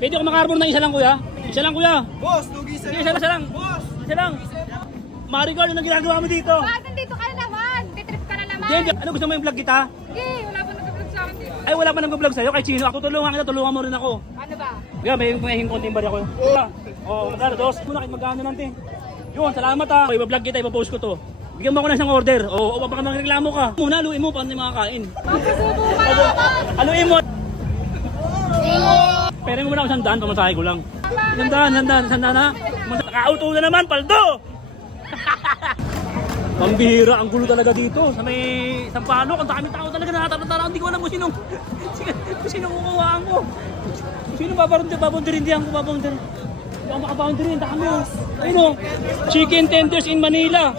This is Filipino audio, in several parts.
Pwede ako makarbor ng isa lang kuya? Isa lang kuya. Boss, lugi sa'yo. Isa lang. Boss. Isa lang. Maricar, anong ginagawa mo dito? Bakit nandito ka na naman? Titrip ka na naman. Hindi, ano gusto mo yung vlog kita? Sige, wala pa nag-vlog sa akin dito. Ay, wala pa nag-vlog sa'yo. Kahit sino. Ako tulungan kita, tulungan mo rin ako. Ano ba? Kaya may hingkonting bari ako. Magkano, dos? Muna kahit magkano natin. Yun, salamat ha. Iba-vlog kita, iba-post ko to. Bigyan mo ako na isang order. O baka magreklamo ka. Muna, haluin mo, paano yung makakain? Magsusubo ka na naman. Haluin mo. Pera mo muna ako sandaan, pamasahe ko lang. Sandaan ha. Nakauto na naman, paldo! Pambihira, ang gulo talaga dito. Sa may Sampaloc, ang dami tao talaga natatanong. Hindi ko alam kung sinong kukuhaan ko. Sino babounderindihan ko, babounderindihan. Hindi ako makabounderindihan, dami o. Ayun o, chicken tenders in Manila.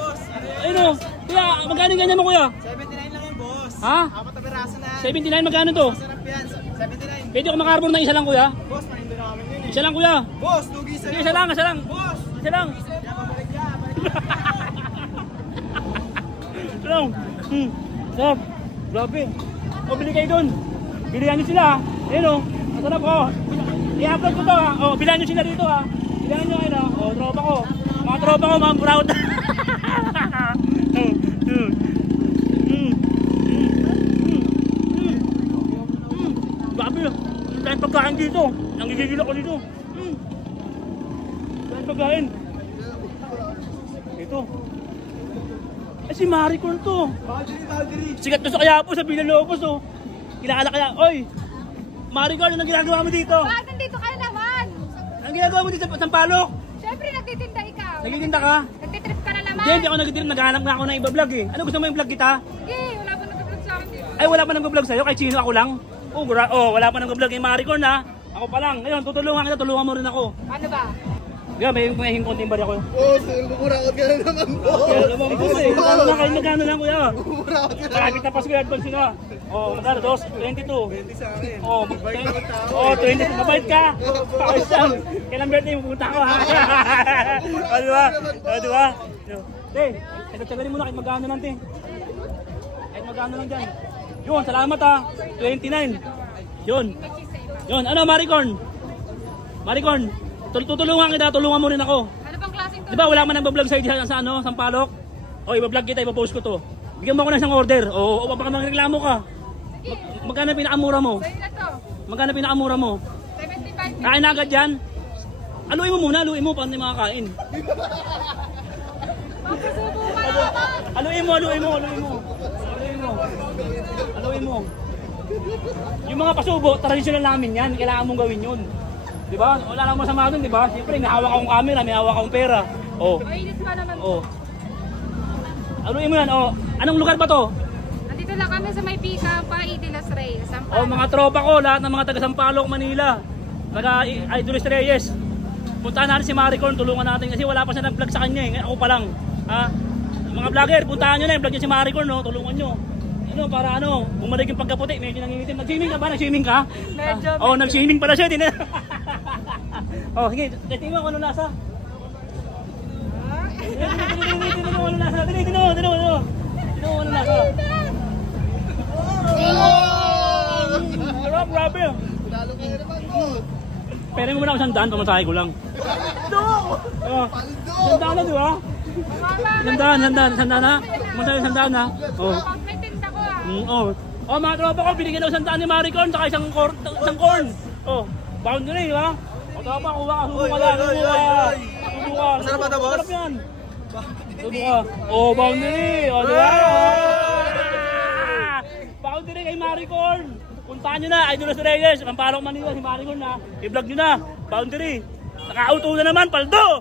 Ayun o, kaya magkano ganyan mo kuya? 79 lang yun, boss. Ha? Apat na piraso na. 79, magkano to? Sarap yan, 79. Pwede ako makarbor ng isa lang kuya? Boss, manindo na kami yun eh. Isa lang kuya. Boss, lugi sa'yo. Isa lang. Boss. Isa lang. Balik ka. Sarap. Sarap. Grabe. O, bili kayo dun. Bilihan nyo sila. Ayun o. Masarap o. I-upload ko to ha. O, bilihan nyo sila dito ha. Bilihan nyo ayun ha. O, tropa ko. Mga tropa ko, mga buraut. Grabe. Dahil pagkain dito. Nangigigil ako dito. Dahil pagkain. Ito. Si Maricar to. Madri. Sikat to sa Quiapo, sa Villalobos oh. Kilala kaya. Oy! Maricar, anong ginagawa mo dito? Bakit nandito ka na naman? Anong ginagawa mo dito sa Sampaloc? Siyempre nagtitinda ikaw. Nagtitinda ka? Nagtitrip ka na naman. Hindi ako nagtitinda. Naghahanap nga ako ng iba vlog eh. Ano gusto mo yung vlog kita? Sige, wala pa nag-vlog sa akin dito. Ay, wala pa nag-vlog sa'yo. Kahit sino ako lang. Wala pa nag-vlog yung Maricar na. Ako pa lang. Ngayon, tutulungan kita. Tulungan mo rin ako. Ano ba? Kaya may hingkonting bari ako. Boss, bumurakot ka na naman, boss. Kaya naman po eh. Magkano lang kuya? Bumurakot ka na. Malapit na Pasko yung advance nila. Magkano? 22. 20 sa akin. 20. Mabait ka. Pakayos lang. Kailan birthday mo? Pupunta ako ha. Diba? Te, tagalin mo na kahit magkano lang te. Kahit magkano lang dyan. Yun, salamat ha. 29. Yun. Ano, Maricar? Tutulungan kita, tulungan mo rin ako. Ano bang klaseng Di ba wala man nag-vlog sa'yo sa Sampaloc? O, iba-vlog kita, iba-post ko to. Bigyan mo ako na isang order. O baka magreklamo ka. Magkano pinakamura mo? Sa'yo na to. Magkano pinakamura mo? 75. Kain na agad yan? Haluin mo muna, paano yung makakain? Magsusubo ka na naman. Haluin mo. Yung mga pasubo, traditional namin yan. Kailangan mong gawin yun. Diba? Wala lang masama dun, diba? Siyempre, may hawak akong camera, may hawak akong pera. Mainit pa naman. Haluin mo yan, Anong lugar ba to? Nandito lang kami sa may pika pa, Idilas Reyes. Mga tropa ko, lahat ng mga taga Sampaloc, Manila. Taga Idilas Reyes. Puntahan natin si Maricar, tulungan natin kasi wala pa siya nag-vlog sa kanya eh. Ako pa lang. Ha? Mga vlogger, puntahan nyo na yung vlog niya si Maricar, no? Tulungan nyo. Para bumalik yung pagkaputi, medyo nangingitim. Nag-swimming ka ba? Nag-swimming ka? Medyo. Nag-swimming pala siya. Sige, tingnan mo kung ano lasa. Tingnan mo ano lasa. Tingnan mo ano lasa. Sarap, grabe. Lalo kayo naman, boss. Pera mo muna ako sandaan, pamasahe ko lang. Sandaan na, di ba? Sandaan na. Sandaan na. May tinda ko Mga tropa ko, binigyan daw sandaan ni Maricar, saka isang corn. Boundary, di ba? Tropa, kuha ka, subuka lang. Subuka. Masarap ba ito, boss? Masarap yan. Subuka. Boundary. Di ba? Boundary kay Maricar. Puntahan nyo na, Idilas Reyes, Sampaloc, Manila, si Maricar na. I-vlog nyo na, Boundary. Nakauto na naman, paldo!